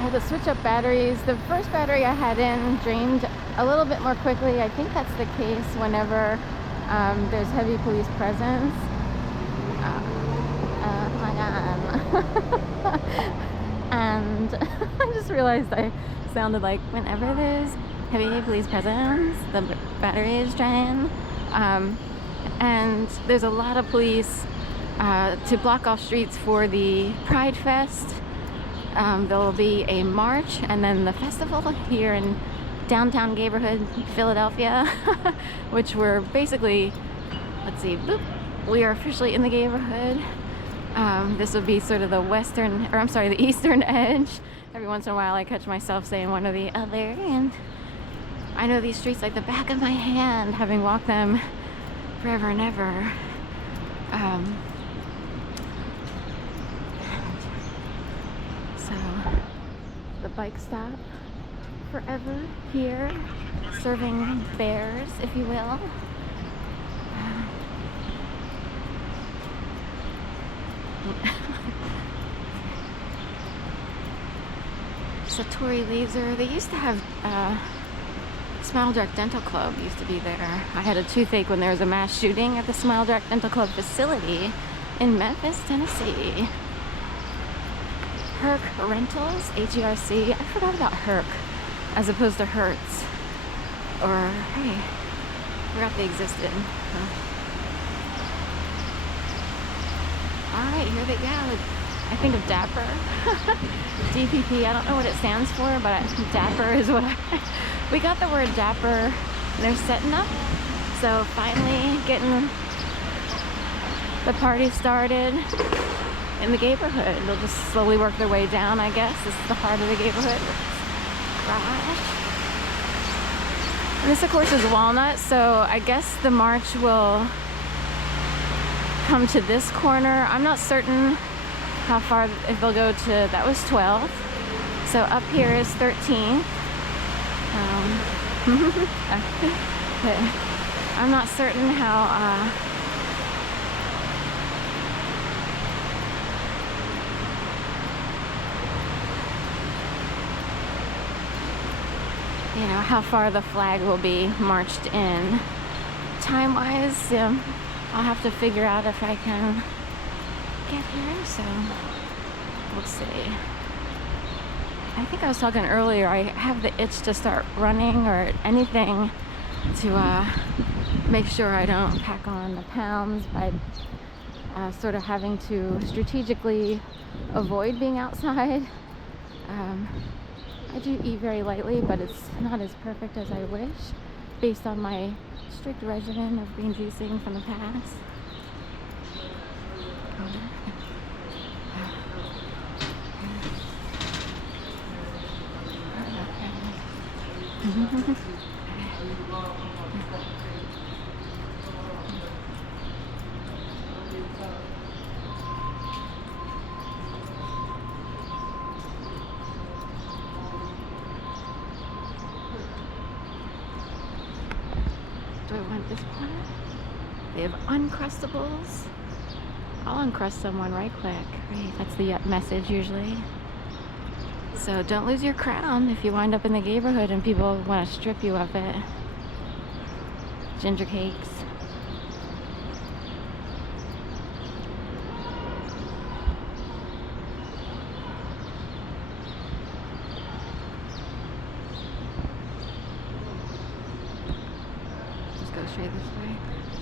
had to switch up batteries. The first battery I had in drained a little bit more quickly. I think that's the case whenever there's heavy police presence. My God. And I just realized I sounded like whenever there's heavy police presence, the battery is drained. And there's a lot of police to block off streets for the Pride Fest. There will be a march and then the festival here in downtown neighborhood Philadelphia, which we're basically, let's see, boop, we are officially in the neighborhood. This will be sort of the eastern edge. Every once in a while I catch myself saying one or the other, and I know these streets like the back of my hand, having walked them forever and ever. So the bike stop forever here, serving bears, if you will. Satori Laser. They used to have Smile Direct Dental Club used to be there. I had a toothache when there was a mass shooting at the Smile Direct Dental Club facility in Memphis, Tennessee. Herc Rentals, HERC. I forgot about Herc as opposed to Hertz. Or, hey, I forgot they existed. Alright, here they go. I think of Dapper. DPP, I don't know what it stands for, but Dapper is what we got the word Dapper. They're setting up. So finally getting the party started in the neighborhood. They'll just slowly work their way down, I guess. This is the heart of the neighborhood. Right. And this, of course, is Walnut, so I guess the march will come to this corner. I'm not certain how far, if they'll go to, that was 12th. So up here is 13th. I'm not certain how, you know, how far the flag will be marched in. Time-wise, I'll have to figure out if I can get here, so we'll see. I think I was talking earlier, I have the itch to start running or anything to make sure I don't pack on the pounds by sort of having to strategically avoid being outside. I do eat very lightly, but it's not as perfect as I wish based on my strict regimen of green juicing from the past. Do I want this part? They have Uncrustables. I'll uncrust someone right quick. Right, that's the message usually. So don't lose your crown if you wind up in the neighborhood and people want to strip you of it. Ginger cakes. Just go straight this way.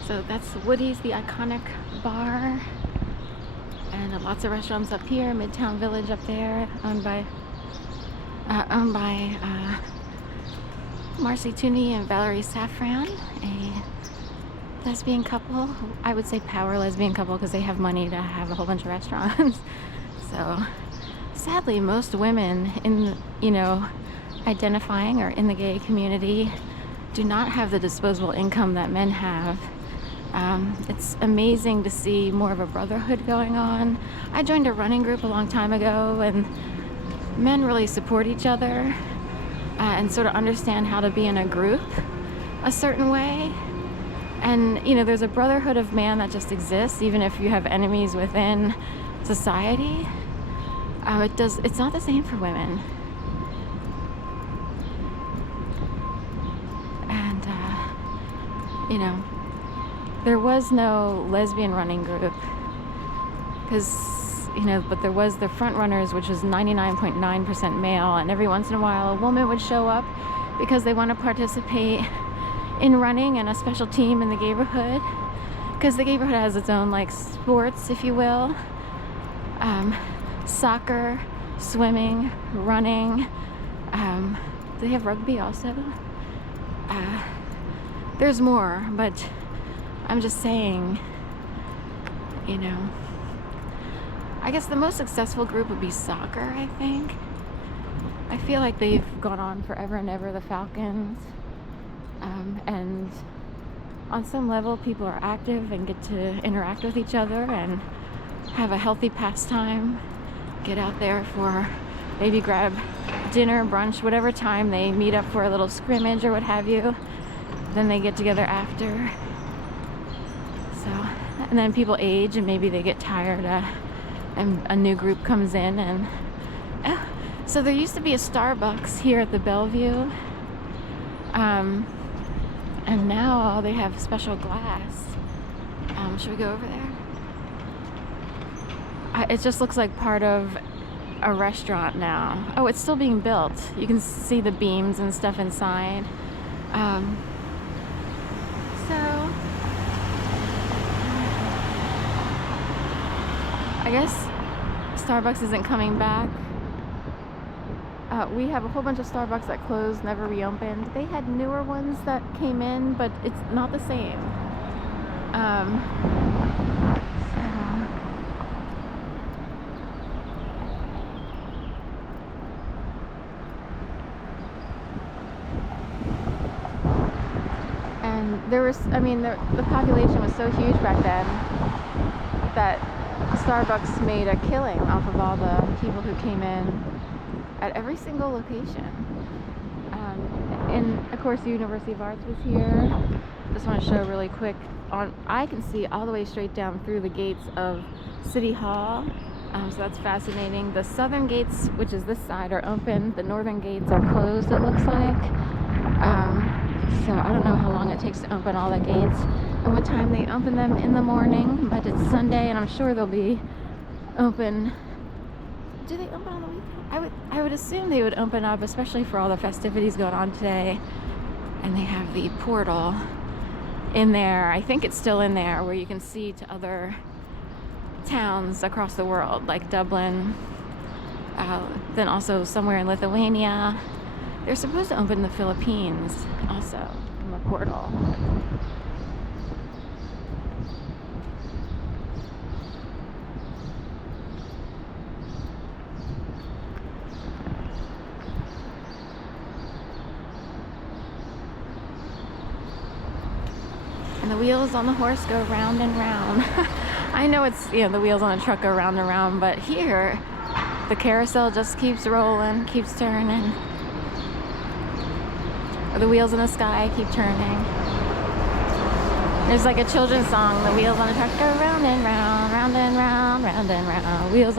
So that's Woody's, the iconic bar. And lots of restaurants up here. Midtown Village up there, owned by Marcy Tooney and Valerie Safran, a lesbian couple. I would say power lesbian couple because they have money to have a whole bunch of restaurants. So sadly, most women in, you know, identifying or in the gay community do not have the disposable income that men have. It's amazing to see more of a brotherhood going on. I joined a running group a long time ago, and men really support each other and sort of understand how to be in a group a certain way. And, you know, there's a brotherhood of man that just exists, even if you have enemies within society. It's not the same for women. you know, there was no lesbian running group, because, you know, but there was the front runners, which was 99.9% male, and every once in a while a woman would show up because they want to participate in running and a special team in the neighborhood, because the neighborhood has its own like sports, if you will, soccer, swimming, running. Do they have rugby also? There's more, but I'm just saying, you know, I guess the most successful group would be soccer, I think. I feel like they've gone on forever and ever, the Falcons. And on some level, people are active and get to interact with each other and have a healthy pastime. Get out there for maybe grab dinner, brunch, whatever time they meet up for a little scrimmage or what have you. Then they get together after. So, and then people age and maybe they get tired and a new group comes in. And so there used to be a Starbucks here at the Bellevue. And now they have special glass. Should we go over there? It just looks like part of a restaurant now. Oh, it's still being built. You can see the beams and stuff inside. So I guess Starbucks isn't coming back. We have a whole bunch of Starbucks that closed, never reopened. They had newer ones that came in, but it's not the same. And there was, I mean, the population was so huge back then that Starbucks made a killing off of all the people who came in at every single location. And of course, the University of Arts was here. Just want to show really quick. I can see all the way straight down through the gates of City Hall. So that's fascinating. The southern gates, which is this side, are open. The northern gates are closed, it looks like. So I don't know how long it takes to open all the gates and what time they open them in the morning, but it's Sunday and I'm sure they'll be open. Do they open on the weekend? I would assume they would open up, especially for all the festivities going on today. And they have the portal in there. I think it's still in there, where you can see to other towns across the world, like Dublin, then also somewhere in Lithuania. They're supposed to open the Philippines also in the portal. And the wheels on the horse go round and round. I know it's, you know, the wheels on the truck go round and round, but here the carousel just keeps rolling, keeps turning. Or the wheels in the sky keep turning. There's like a children's song, the wheels on the truck go round and round, round and round, round and round. Wheels